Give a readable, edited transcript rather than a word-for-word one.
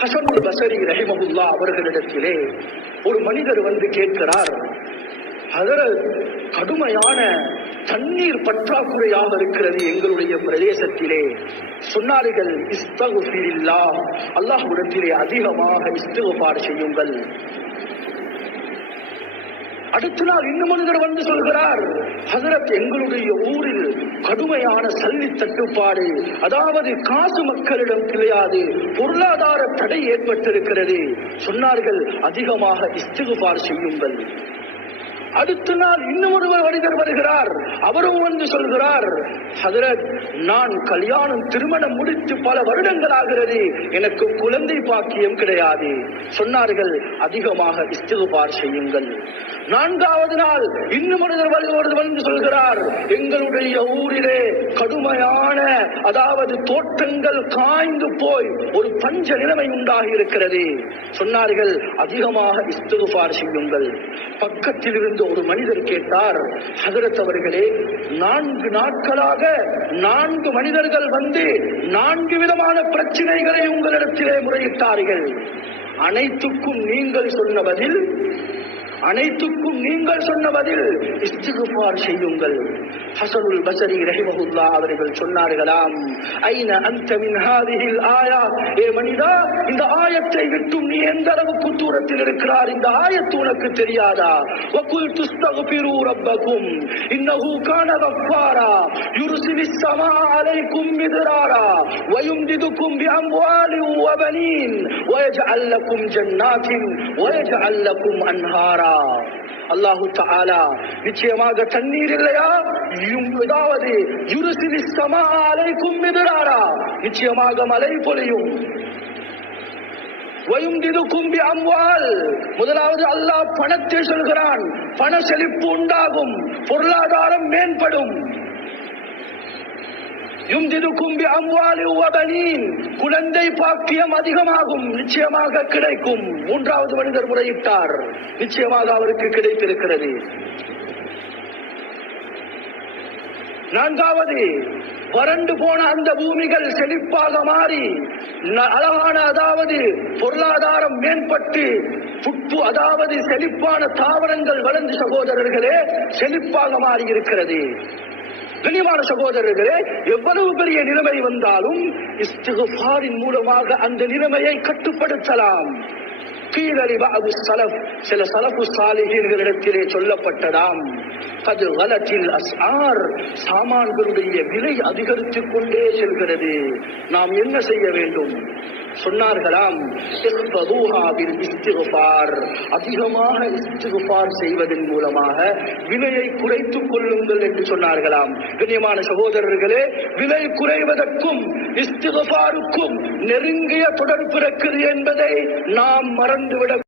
ஹஸனுல் பஸரி ரஹிமஹுல்லாஹ் அவர்களிடத்திலே ஒரு மனிதர் வந்து கேட்கிறார், ஹதரத், கடுமையான தண்ணீர் பற்றாக்குறையாக இருக்கிறது எங்களுடைய பிரதேசத்திலே. சொன்னார்கள், இஸ்தக்ஃபிரில்லாஹ், அல்லாஹ்விடத்திலே அதிகமாக இஸ்திக்ஃபார் செய்யுங்கள். அடுத்த நாள் இன்னும் மனிதர் வந்து சொல்கிறார், ஹதரத், எங்களுடைய ஊரில் கடுமையான சல்லி தட்டுப்பாடு, அதாவது காசு மக்களிடம் கிடையாது, பொருளாதார தடை ஏற்பட்டிருக்கிறது. சொன்னார்கள், அதிகமாக இஸ்திக்ஃபார் செய்யுங்கள். அடுத்த நாள் இன்னும் ஒரு மனிதர் வருகிறார், அவரும் வந்து சொல்கிறார், ஹதரத், நான் திருமணம் முடித்து பல வருடங்கள் ஆகிறது, எனக்கு குழந்தை பாக்கியம் கிடையாது. சொன்னார்கள், அதிகமாக இஸ்திக்ஃபார் செய்யுங்கள். நான்காவது நாள் இன்னும் மனிதர் வந்து சொல்கிறார், எங்களுடைய ஊரிலே கடுமையான, அதாவது தோட்டங்கள் காய்ந்து போய் ஒரு பஞ்ச நிலைமை உண்டாகி இருக்கிறது. சொன்னார்கள், அதிகமாக இஸ்திக்ஃபார் செய்யுங்கள். பக்கத்தில் இருந்து ஒரு மனிதர் கேட்டார், ஹதரத் அவர்களே, 4 நாட்களாக 4 மனிதர்கள் வந்து 4 விதமான பிரச்சனைகளை உங்களிடத்திலே முறையிட்டார்கள். அனைத்துக்கும் நீங்கள் சொன்ன பதில் இஸ்திக்ஃபார் செய்யுங்கள். ஹஸனுல் பஸரி ரஹிமஹுல்லாஹ் அவர்கள் சொன்னார்களாம், ஐன அன்த மின் ஹாதிஹில் ஆயா, ஏ மனிதா, இந்த ஆயத்தை விட்டு நீ எந்த அளவுக்கு தூரத்தில் இருக்கிறார்? இந்த ஆயத்து உனக்கு தெரியாதா? வகுல் துஸ்தக்பிரு ரப்பக்கும் இன்னஹு கான கஃபாரா யுர்சிலிஸ் ஸமா அலைக்கும் மித்ராரா வயும்திதுக்கும் பிஅம்வாலி வபனீன் வயஜஅல் லக்கும் ஜன்னாத்தின் வயஜஅல் லக்கும் அன்ஹாரா. அல்லாஹு தஆலா நிச்சயமாக தண்ணீர் இல்லையா, அதாவது யுர்சிலிஸ் ஸமா அலைக்கும் மித்ராரா, நிச்சயமாக மழை பொழியும். வயும்திதுக்கும் பிஅம்வால், முதலாவது அல்லாஹ் பணத்தை சொல்கிறான், பண செழிப்பு உண்டாகும், பொருளாதாரம் மேம்படும். யும்திதுக்கும் பிஅம்வாலி வபனீன், குழந்தை பாக்கியம் அதிகமாகும், நிச்சயமாக கிடைக்கும். மூன்றாவது மனிதர் முறையிட்டார், நிச்சயமாக அவருக்கு கிடைத்திருக்கிறது. நான்காவது, வறண்டு போன அந்த பூமிகள் செழிப்பாக மாறி அழகான, அதாவது பொருளாதாரம் மேம்பட்டு அதாவது செழிப்பான தாவரங்கள் வளர்ந்து, சகோதரர்களே, செழிப்பாக மாறி இருக்கிறது. கண்ணியமான சகோதரர்களே, எவ்வளவு பெரிய நிலைமை வந்தாலும் இஸ்திக்ஃபாரின் மூலமாக அந்த நிலைமையை கட்டுப்படுத்தலாம். சில சலஃபு சாலிஹீன்களிடத்திலே சொல்லப்பட்டதாம், கது வலத்தில் அஸ்ஆர், சாமான்களுடைய விலை அதிகரித்துக் கொண்டே செல்கிறது, நாம் என்ன செய்ய வேண்டும்? சொன்னார்களாம், அதிகமாக இஸ்திக்ஃபார் செய்வதன் மூலமாக விலையை குறைத்துக் கொள்ளுங்கள் என்று சொன்னார்களாம். கண்ணியமான சகோதரர்களே, விலை குறைவதற்கும் இஸ்திக்ஃபாருக்கும் நெருங்கிய தொடர்பு இருக்கிறது என்பதை நாம் மறந்துவிட